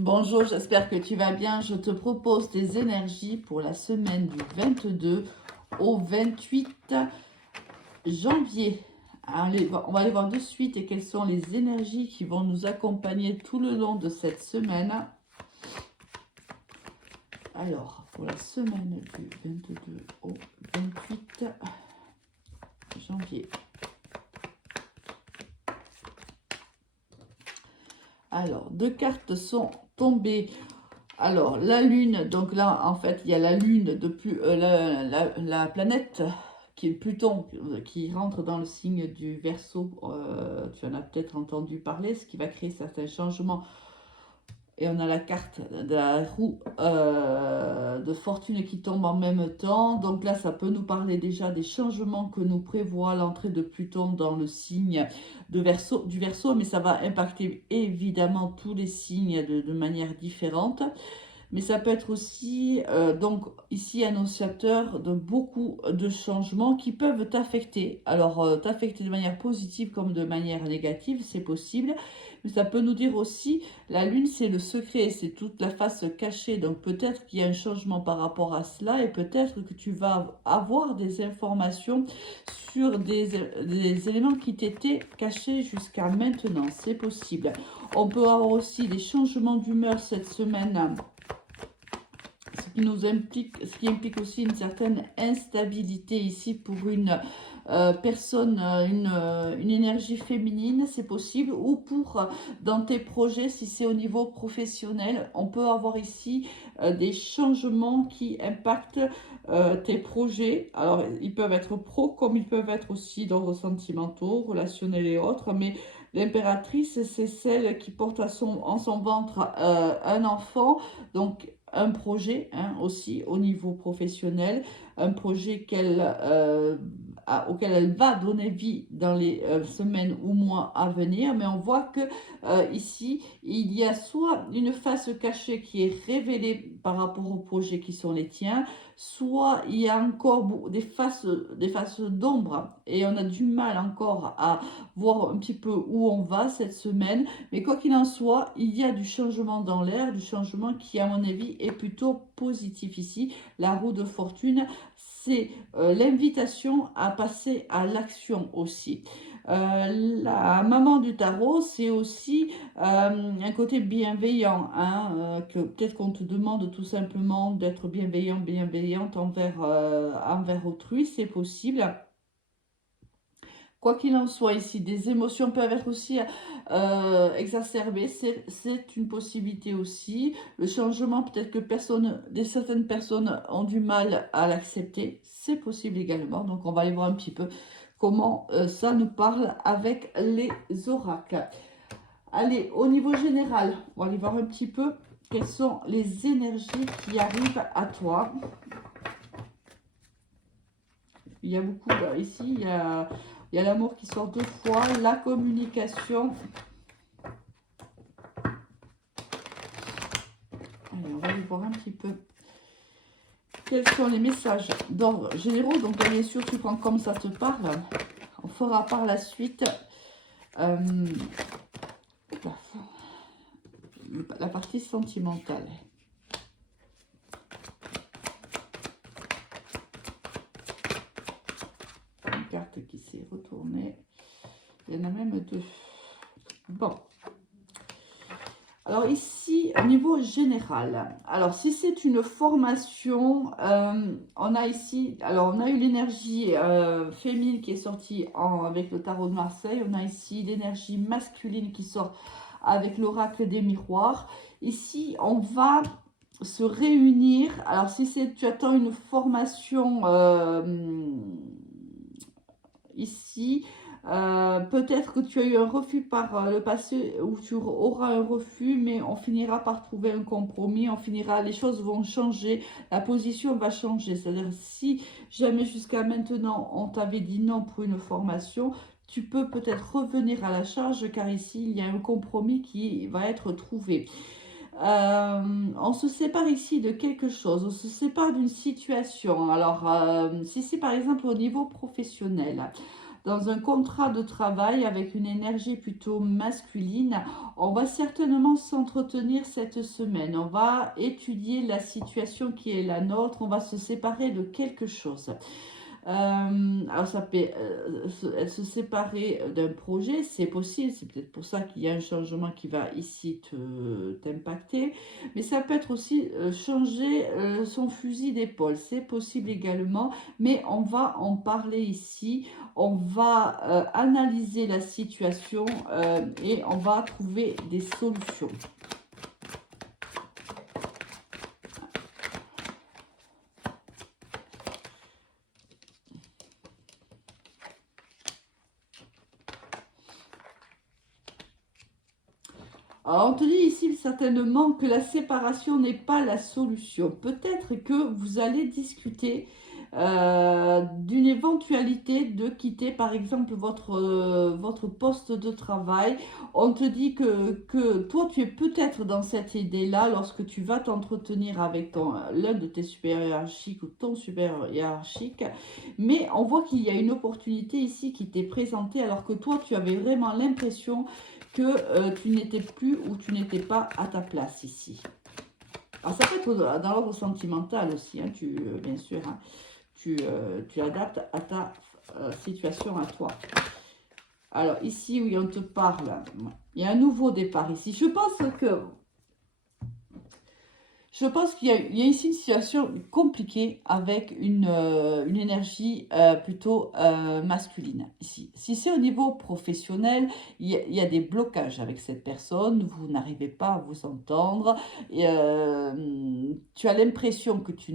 Bonjour, j'espère que tu vas bien. Je te propose des énergies pour la semaine du 22 au 28 janvier. Allez, on va aller voir de suite et quelles sont les énergies qui vont nous accompagner tout le long de cette semaine. Alors, pour la semaine du 22 au 28 janvier. Alors, deux cartes sont tombées. Alors, la Lune, donc là, en fait, il y a la Lune, depuis la planète qui est Pluton, qui rentre dans le signe du Verseau. Tu en as peut-être entendu parler, ce qui va créer certains changements. Et on a la carte de la roue de fortune qui tombe en même temps. Donc là, ça peut nous parler déjà des changements que nous prévoit l'entrée de Pluton dans le signe du Verseau, mais ça va impacter évidemment tous les signes de manière différente. Mais ça peut être aussi, donc ici, annonciateur de beaucoup de changements qui peuvent t'affecter. Alors, t'affecter de manière positive comme de manière négative, c'est possible. Mais ça peut nous dire aussi, la Lune, c'est le secret, c'est toute la face cachée. Donc, peut-être qu'il y a un changement par rapport à cela et peut-être que tu vas avoir des informations sur des éléments qui t'étaient cachés jusqu'à maintenant. C'est possible. On peut avoir aussi des changements d'humeur cette semaine, ce qui implique aussi une certaine instabilité ici pour une personne, une énergie féminine, c'est possible, ou pour dans tes projets, si c'est au niveau professionnel, on peut avoir ici des changements qui impactent tes projets. Alors, ils peuvent être pro comme ils peuvent être aussi d'ordre sentimentaux, relationnels et autres, mais l'impératrice, c'est celle qui porte en son ventre un enfant, donc un projet aussi au niveau professionnel, un projet auquel elle va donner vie dans les semaines ou mois à venir, mais on voit que ici, il y a soit une face cachée qui est révélée par rapport aux projets qui sont les tiens, soit il y a encore des faces d'ombre et on a du mal encore à voir un petit peu où on va cette semaine. Mais quoi qu'il en soit, il y a du changement dans l'air, du changement qui, à mon avis, est plutôt positif ici. La roue de fortune, c'est l'invitation à passer à l'action aussi. La maman du tarot, c'est aussi un côté bienveillant, que peut-être qu'on te demande tout simplement d'être bienveillante envers autrui, c'est possible. Quoi qu'il en soit ici, des émotions peuvent être aussi exacerbées, c'est une possibilité aussi. Le changement, peut-être que certaines personnes ont du mal à l'accepter, c'est possible également. Donc on va aller voir un petit peu comment ça nous parle avec les oracles. Allez, au niveau général, on va aller voir un petit peu quelles sont les énergies qui arrivent à toi. Il y a beaucoup, ici, il y a l'amour qui sort deux fois, la communication. Allez, on va aller voir un petit peu quels sont les messages d'ordre généraux. Donc, bien sûr, tu prends comme ça te parle. On fera par la suite la partie sentimentale. Une carte qui s'est retournée. Il y en a même deux. Bon. Alors ici, au niveau général, alors si c'est une formation, on a ici, alors on a eu l'énergie féminine qui est sortie avec le tarot de Marseille, on a ici l'énergie masculine qui sort avec l'oracle des miroirs. Ici, on va se réunir, alors si tu attends une formation ici, peut-être que tu as eu un refus par le passé ou tu auras un refus, mais on finira par trouver un compromis, les choses vont changer, la position va changer. C'est-à-dire si jamais jusqu'à maintenant on t'avait dit non pour une formation, tu peux peut-être revenir à la charge car ici il y a un compromis qui va être trouvé. On se sépare ici de quelque chose, on se sépare d'une situation. Alors, si c'est par exemple au niveau professionnel, dans un contrat de travail avec une énergie plutôt masculine. On va certainement s'entretenir cette semaine. On va étudier la situation qui est la nôtre. On va se séparer de quelque chose. Alors ça peut se séparer d'un projet, c'est possible, c'est peut-être pour ça qu'il y a un changement qui va ici t'impacter, mais ça peut être aussi changer son fusil d'épaule, c'est possible également, mais on va en parler ici, on va analyser la situation et on va trouver des solutions. Alors, on te dit ici certainement que la séparation n'est pas la solution. Peut-être que vous allez discuter d'une éventualité de quitter par exemple votre poste de travail. On te dit que toi tu es peut-être dans cette idée-là lorsque tu vas t'entretenir avec l'un de tes supérieurs hiérarchiques ou ton supérieur hiérarchique. Mais on voit qu'il y a une opportunité ici qui t'est présentée alors que toi tu avais vraiment l'impression que tu n'étais plus ou tu n'étais pas à ta place ici. Alors ça peut être dans l'ordre sentimental aussi, hein, bien sûr, hein, tu adaptes à ta situation à toi. Alors ici, oui, on te parle, il y a un nouveau départ ici. Je pense qu'il y a ici une situation compliquée avec une énergie plutôt masculine. Ici. Si c'est au niveau professionnel, il y a des blocages avec cette personne, vous n'arrivez pas à vous entendre, et, tu as l'impression que tu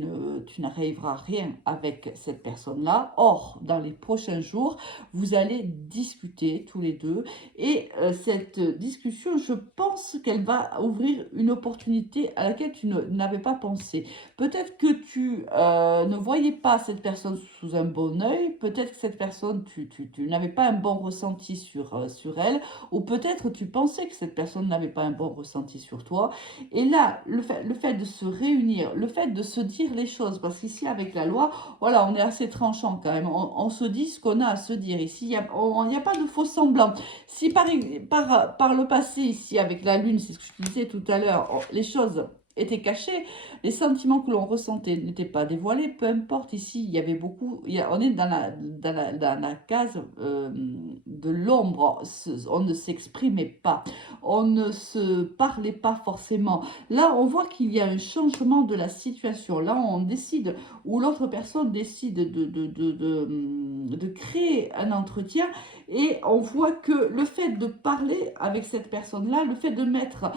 n'arriveras rien avec cette personne-là. Or, dans les prochains jours, vous allez discuter tous les deux et cette discussion, je pense qu'elle va ouvrir une opportunité à laquelle tu n'avais pas pensé. Peut-être que tu ne voyais pas cette personne sous un bon œil, peut-être que cette personne, tu n'avais pas un bon ressenti sur elle, ou peut-être tu pensais que cette personne n'avait pas un bon ressenti sur toi. Et là, le fait de se réunir, le fait de se dire les choses, parce qu'ici avec la loi, voilà, on est assez tranchant quand même, on se dit ce qu'on a à se dire. Ici, il n'y a pas de faux semblants. Si par le passé, ici, avec la Lune, c'est ce que je te disais tout à l'heure, les choses étaient cachées, les sentiments que l'on ressentait n'étaient pas dévoilés, peu importe, ici, il y avait beaucoup, on est dans la case de l'ombre, on ne s'exprimait pas, on ne se parlait pas forcément. Là, on voit qu'il y a un changement de la situation, là, on décide, ou l'autre personne décide de créer un entretien. Et on voit que le fait de parler avec cette personne-là, le fait de mettre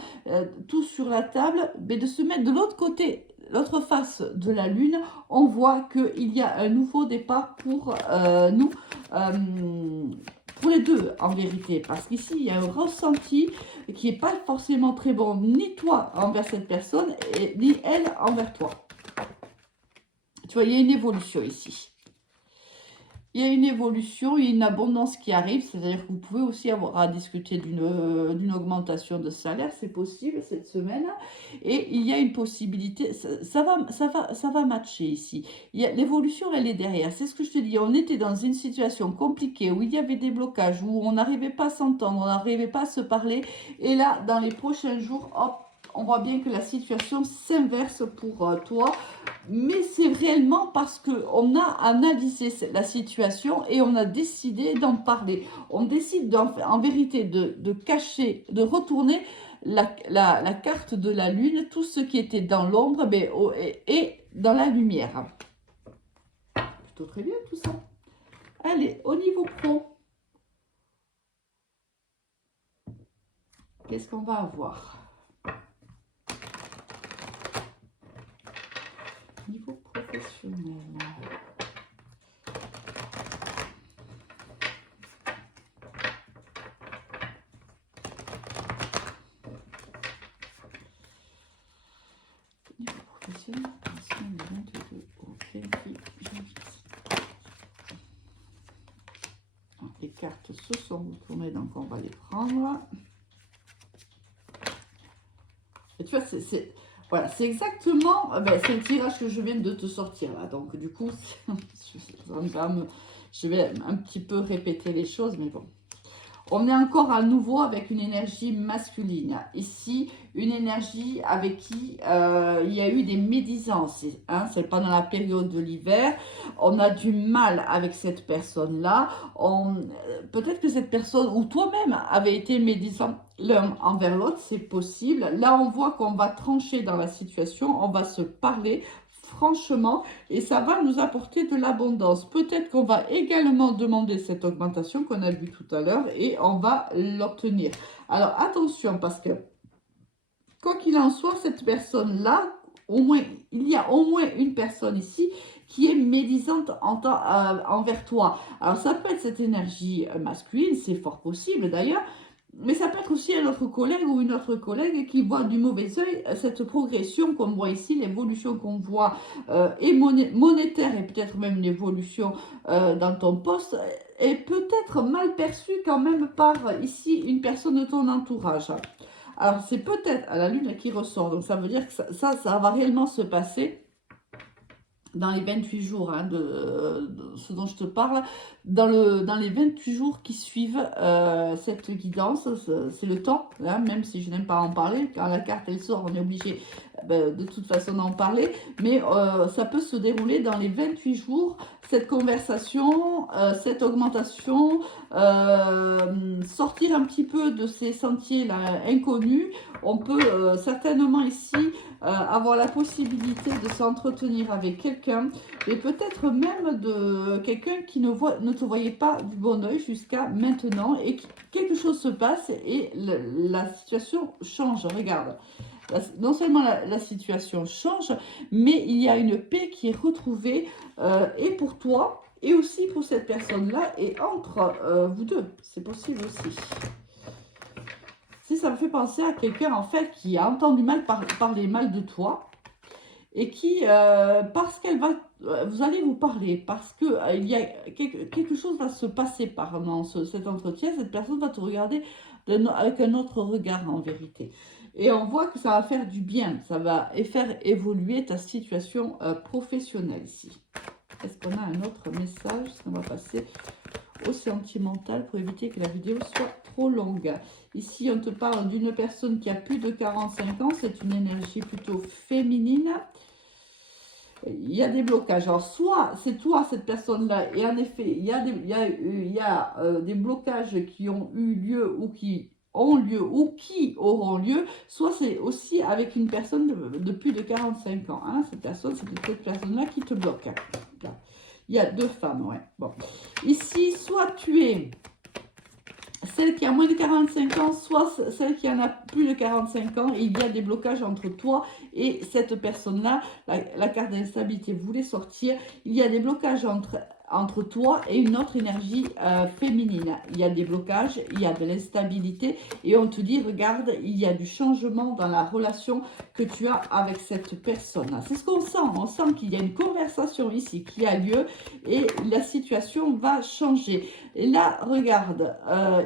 tout sur la table, mais de se mettre de l'autre côté, l'autre face de la Lune, on voit qu'il y a un nouveau départ pour nous, pour les deux en vérité. Parce qu'ici, il y a un ressenti qui n'est pas forcément très bon, ni toi envers cette personne, ni elle envers toi. Tu vois, il y a une évolution ici. Il y a une évolution, il y a une abondance qui arrive, c'est-à-dire que vous pouvez aussi avoir à discuter d'une augmentation de salaire, c'est possible cette semaine, et il y a une possibilité, ça va matcher ici. L'évolution, elle est derrière, c'est ce que je te dis, on était dans une situation compliquée, où il y avait des blocages, où on n'arrivait pas à s'entendre, on n'arrivait pas à se parler, et là, dans les prochains jours, hop, on voit bien que la situation s'inverse pour toi, mais c'est réellement parce qu'on a analysé la situation et on a décidé d'en parler. On décide en vérité de cacher, de retourner la carte de la Lune, tout ce qui était dans l'ombre et dans la lumière. Plutôt très bien tout ça. Allez, au niveau pro, qu'est-ce qu'on va avoir ? Niveau professionnel. Niveau professionnel, semaine 22 au 28 janvier. Les cartes se sont retournées, donc on va les prendre. Et tu vois, Voilà, c'est exactement, c'est le tirage que je viens de te sortir là. Donc du coup, je vais un petit peu répéter les choses, mais bon. On est encore à nouveau avec une énergie masculine. Ici, une énergie avec qui il y a eu des médisances. Hein, c'est pendant la période de l'hiver. On a du mal avec cette personne-là. Peut-être que cette personne ou toi-même avait été médisant l'un envers l'autre. C'est possible. Là, on voit qu'on va trancher dans la situation. On va se parler franchement et ça va nous apporter de l'abondance. Peut-être qu'on va également demander cette augmentation qu'on a vue tout à l'heure et on va l'obtenir. Alors attention parce que quoi qu'il en soit, cette personne-là, il y a au moins une personne ici qui est médisante envers toi. Alors ça peut être cette énergie masculine, c'est fort possible d'ailleurs, mais ça peut être aussi un autre collègue ou une autre collègue qui voit du mauvais œil cette progression qu'on voit ici, l'évolution qu'on voit est monétaire et peut-être même une évolution dans ton poste est peut-être mal perçue quand même par ici une personne de ton entourage. Alors c'est peut-être à la lune qui ressort, donc ça veut dire que ça va réellement se passer dans les 28 jours hein, de ce dont je te parle, dans les 28 jours qui suivent cette guidance, c'est le temps, hein, même si je n'aime pas en parler, quand la carte elle sort, on est obligé de toute façon d'en parler, mais ça peut se dérouler dans les 28 jours, cette conversation, cette augmentation, sortir un petit peu de ces sentiers-là inconnus. On peut certainement ici avoir la possibilité de s'entretenir avec quelqu'un et peut-être même de quelqu'un qui ne te voyait pas du bon oeil jusqu'à maintenant et quelque chose se passe et la situation change. Regarde, non seulement la situation change, mais il y a une paix qui est retrouvée et pour toi et aussi pour cette personne-là et entre vous deux. C'est possible aussi. Si ça me fait penser à quelqu'un en fait qui a entendu parler mal de toi et qui, parce qu'elle va, vous allez vous parler, parce que il y a quelque chose va se passer pendant cet entretien, cette personne va te regarder avec un autre regard en vérité. Et on voit que ça va faire du bien, ça va faire évoluer ta situation professionnelle ici. Est-ce qu'on a un autre message? On va passer au sentimental pour éviter que la vidéo soit trop longue. Ici, on te parle d'une personne qui a plus de 45 ans. C'est une énergie plutôt féminine. Il y a des blocages. Alors, soit c'est toi, cette personne-là, et en effet, il y a des blocages qui ont eu lieu ou qui ont lieu ou qui auront lieu, soit c'est aussi avec une personne de plus de 45 ans. Hein. Cette personne, c'est cette personne-là qui te bloque. Il y a deux femmes, ouais. Bon. Ici, soit tu es celle qui a moins de 45 ans, soit celle qui en a plus de 45 ans. Il y a des blocages entre toi et cette personne-là. La carte d'instabilité voulait sortir. Il y a des blocages entre toi et une autre énergie féminine. Il y a des blocages, il y a de l'instabilité et on te dit, regarde, il y a du changement dans la relation que tu as avec cette personne. C'est ce qu'on sent. On sent qu'il y a une conversation ici qui a lieu et la situation va changer. Et là, regarde,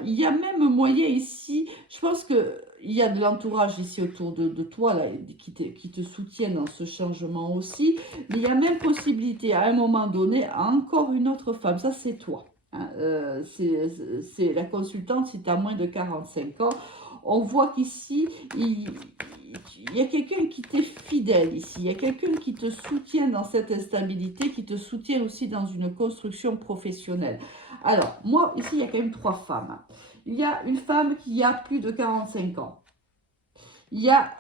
il y a même moyen ici, je pense que il y a de l'entourage ici autour de toi là, qui te soutiennent dans ce changement aussi. Mais il y a même possibilité à un moment donné à encore une autre femme. Ça, c'est toi. Hein, c'est la consultante si tu as moins de 45 ans. On voit qu'ici, il y a quelqu'un qui t'est fidèle ici. Il y a quelqu'un qui te soutient dans cette instabilité, qui te soutient aussi dans une construction professionnelle. Alors, moi, ici, il y a quand même trois femmes. Il y a une femme qui a plus de 45 ans. Il y a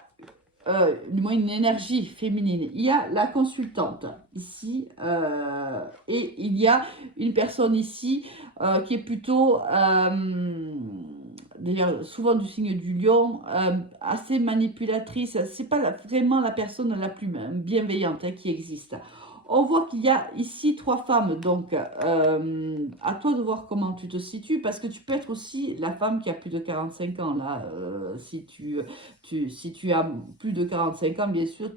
du moins une énergie féminine. Il y a la consultante ici et il y a une personne ici qui est plutôt d'ailleurs souvent du signe du lion, assez manipulatrice. C'est pas vraiment la personne la plus bienveillante qui existe. On voit qu'il y a ici 3 femmes, donc à toi de voir comment tu te situes, parce que tu peux être aussi la femme qui a plus de 45 ans, là, si tu as plus de 45 ans, bien sûr,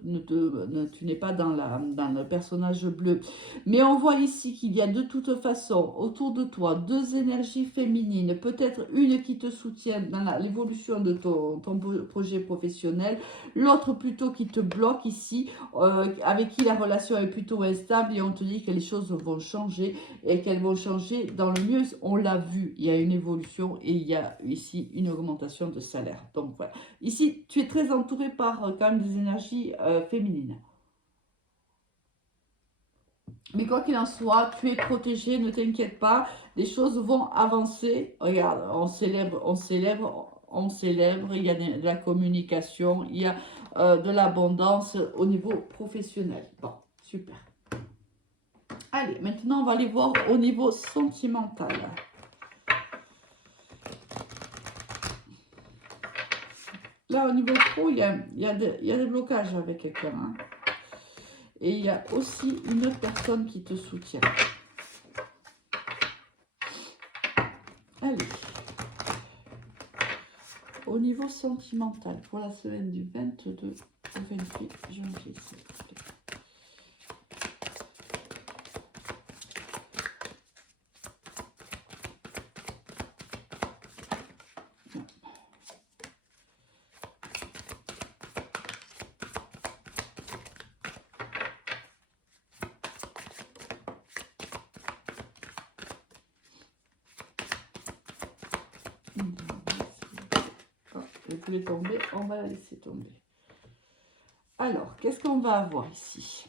tu n'es pas dans le personnage bleu. Mais on voit ici qu'il y a de toute façon, autour de toi, 2 énergies féminines, peut-être une qui te soutient dans l'évolution de ton projet professionnel, l'autre plutôt qui te bloque ici, avec qui la relation est plutôt instable et on te dit que les choses vont changer et qu'elles vont changer dans le mieux. On l'a vu, il y a une évolution et il y a ici une augmentation de salaire. Donc voilà, ici tu es très entouré par quand même des énergies féminines. Mais quoi qu'il en soit, tu es protégé, ne t'inquiète pas, les choses vont avancer. Regarde, on célèbre, il y a de la communication, il y a de l'abondance au niveau professionnel. Bon, super. Allez, maintenant on va aller voir au niveau sentimental. Là, au niveau pro, il y a des blocages avec quelqu'un. Hein. Et il y a aussi une autre personne qui te soutient. Allez. Au niveau sentimental, pour la semaine du 22 au 28 janvier, s'il vous plaît. Elle voulait tomber, on va la laisser tomber. Alors, qu'est-ce qu'on va avoir ici?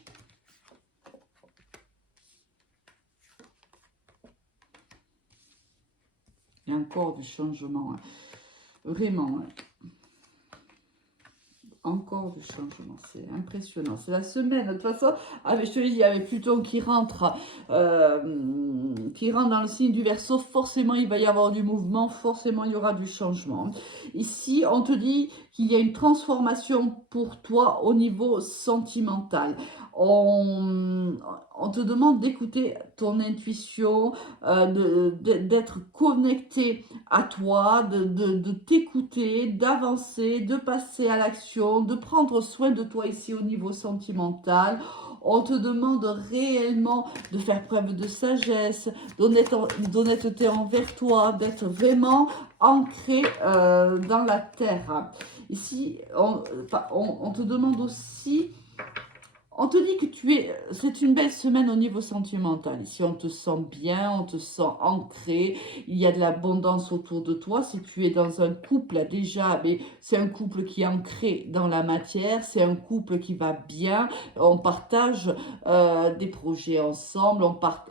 Il y a encore du changement, hein. Vraiment. Hein. Encore du changement, c'est impressionnant. C'est la semaine, de toute façon, je te l'ai dit, avec Pluton qui rentre dans le signe du Verseau, forcément il va y avoir du mouvement, forcément il y aura du changement. Ici, on te dit qu'il y a une transformation pour toi au niveau sentimental. On te demande d'écouter ton intuition, d'être connecté à toi, de t'écouter, d'avancer, de passer à l'action, de prendre soin de toi ici au niveau sentimental. On te demande réellement de faire preuve de sagesse, d'honnêteté envers toi, d'être vraiment ancré dans la terre. Ici, on te demande aussi... On te dit que c'est une belle semaine au niveau sentimental. Ici, on te sent bien, on te sent ancré. Il y a de l'abondance autour de toi. Si tu es dans un couple déjà, mais c'est un couple qui est ancré dans la matière. C'est un couple qui va bien. On partage des projets ensemble.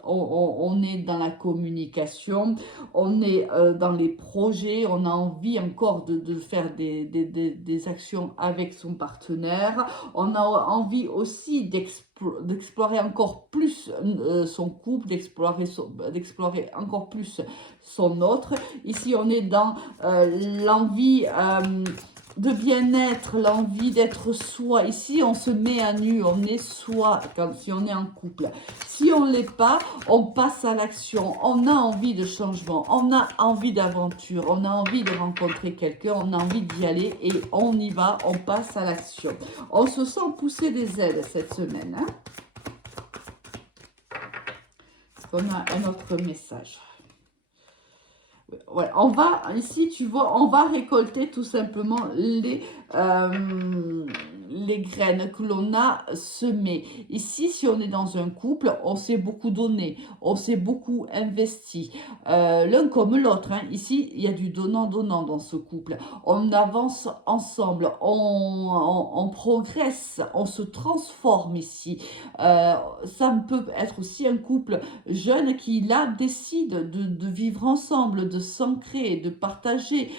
On est dans la communication. On est dans les projets. On a envie encore de faire des actions avec son partenaire. On a envie aussi d'explorer encore plus son couple, d'explorer encore plus son autre. Ici, on est dans l'envie de bien-être, l'envie d'être soi. Ici, on se met à nu, on est soi si on est en couple. Si on ne l'est pas, on passe à l'action. On a envie de changement, on a envie d'aventure, on a envie de rencontrer quelqu'un, on a envie d'y aller et on y va, on passe à l'action. On se sent pousser des ailes cette semaine. Hein. On a un autre message. Ouais, ici, tu vois, on va récolter tout simplement les graines que l'on a semées. Ici, si on est dans un couple, on s'est beaucoup donné, on s'est beaucoup investi, l'un comme l'autre. Hein. Ici, il y a du donnant-donnant dans ce couple. On avance ensemble, on progresse, on se transforme ici. Ça peut être aussi un couple jeune qui, là, décide de vivre ensemble, de s'ancrer, de partager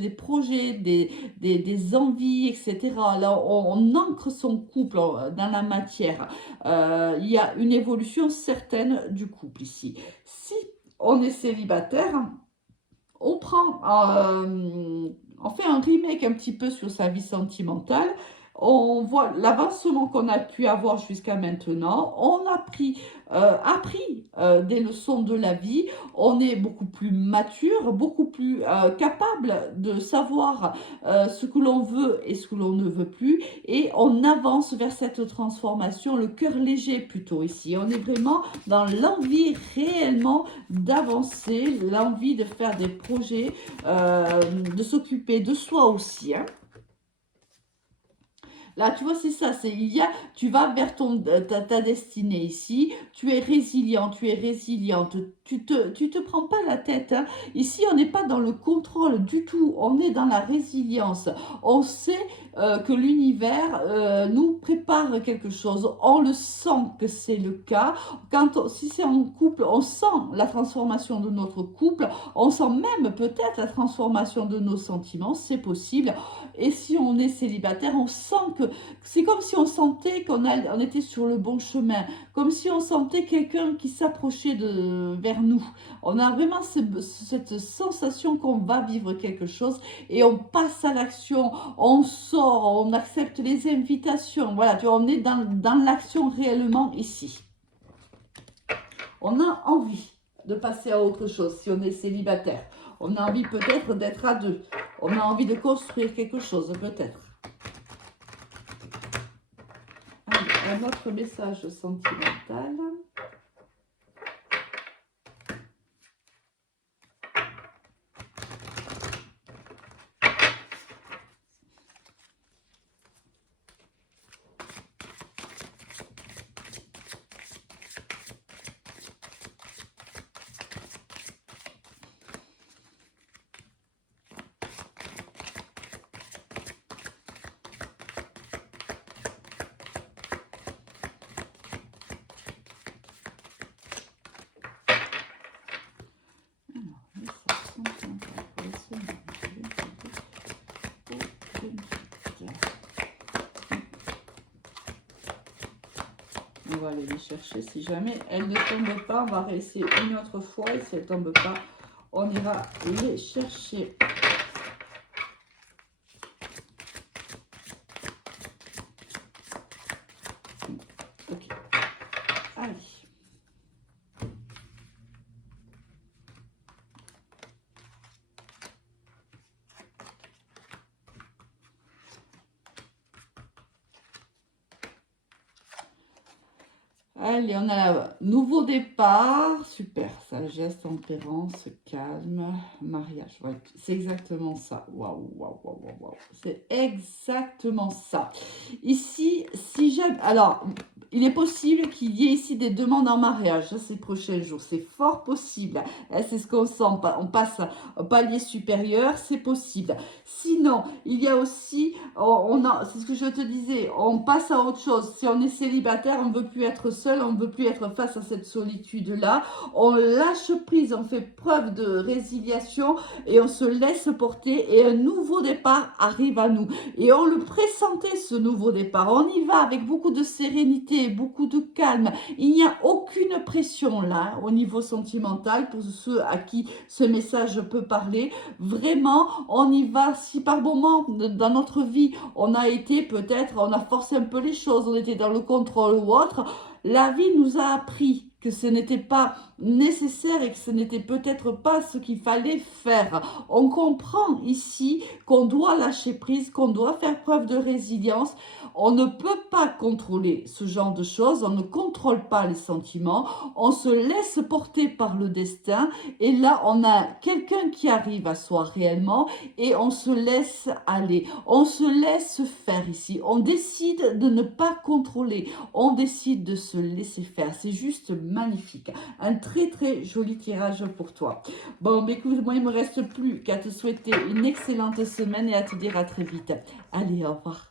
des projets, des envies, etc. Là, on ancre son couple dans la matière. Il y a une évolution certaine du couple ici. Si on est célibataire, on prend, on fait un remake un petit peu sur sa vie sentimentale. on voit l'avancement qu'on a pu avoir jusqu'à maintenant. On a appris des leçons de la vie. On est beaucoup plus mature, beaucoup plus capable de savoir ce que l'on veut et ce que l'on ne veut plus. Et on avance vers cette transformation, le cœur léger plutôt ici. On est vraiment dans l'envie réellement d'avancer, l'envie de faire des projets, de s'occuper de soi aussi, hein. Là, tu vois, c'est ça, tu vas vers ta destinée ici, tu es résilient, tu es résiliente, tu te prends pas la tête, hein. Ici, on n'est pas dans le contrôle du tout, on est dans la résilience. On sait que l'univers nous prépare quelque chose, on le sent que c'est le cas. Si c'est en couple, on sent la transformation de notre couple, on sent même peut-être la transformation de nos sentiments, c'est possible. Et si on est célibataire, on sent que c'est comme si on sentait on était sur le bon chemin, comme si on sentait quelqu'un qui s'approchait vers nous. On a vraiment cette sensation qu'on va vivre quelque chose et on passe à l'action, on sort, on accepte les invitations. Voilà, tu vois, on est dans l'action réellement ici. On a envie de passer à autre chose si on est célibataire. On a envie peut-être d'être à deux. On a envie de construire quelque chose, peut-être. Un autre message sentimental. On va aller les chercher. Si jamais elles ne tombent pas, on va réessayer une autre fois. Et si elles ne tombent pas, on ira les chercher. Ok. Allez. Allez, on a nouveau départ, super, sagesse, tempérance, calme, mariage, ouais, c'est exactement ça, waouh, waouh, waouh, waouh, waouh. C'est exactement ça. Ici, si j'aime, alors, il est possible qu'il y ait ici des demandes en mariage, ces prochains jours, c'est fort possible, c'est ce qu'on sent, on passe au palier supérieur, c'est possible. Sinon, il y a aussi, c'est ce que je te disais, on passe à autre chose, si on est célibataire, on ne veut plus être seul, on ne veut plus être face à cette solitude-là. On lâche prise, on fait preuve de résiliation et on se laisse porter et un nouveau départ arrive à nous. Et on le pressentait, ce nouveau départ. On y va avec beaucoup de sérénité, beaucoup de calme. Il n'y a aucune pression là, au niveau sentimental, pour ceux à qui ce message peut parler. Vraiment, on y va. Si par moment, dans notre vie, on a été peut-être, on a forcé un peu les choses, on était dans le contrôle ou autre, la vie nous a appris que ce n'était pas nécessaire et que ce n'était peut-être pas ce qu'il fallait faire. On comprend ici qu'on doit lâcher prise, qu'on doit faire preuve de résilience. On ne peut pas contrôler ce genre de choses, on ne contrôle pas les sentiments, on se laisse porter par le destin et là on a quelqu'un qui arrive à soi réellement et on se laisse aller, on se laisse faire ici, on décide de ne pas contrôler, on décide de se laisser faire, c'est juste magnifique, un très très joli tirage pour toi. Bon, écoute, moi il ne me reste plus qu'à te souhaiter une excellente semaine et à te dire à très vite. Allez, au revoir.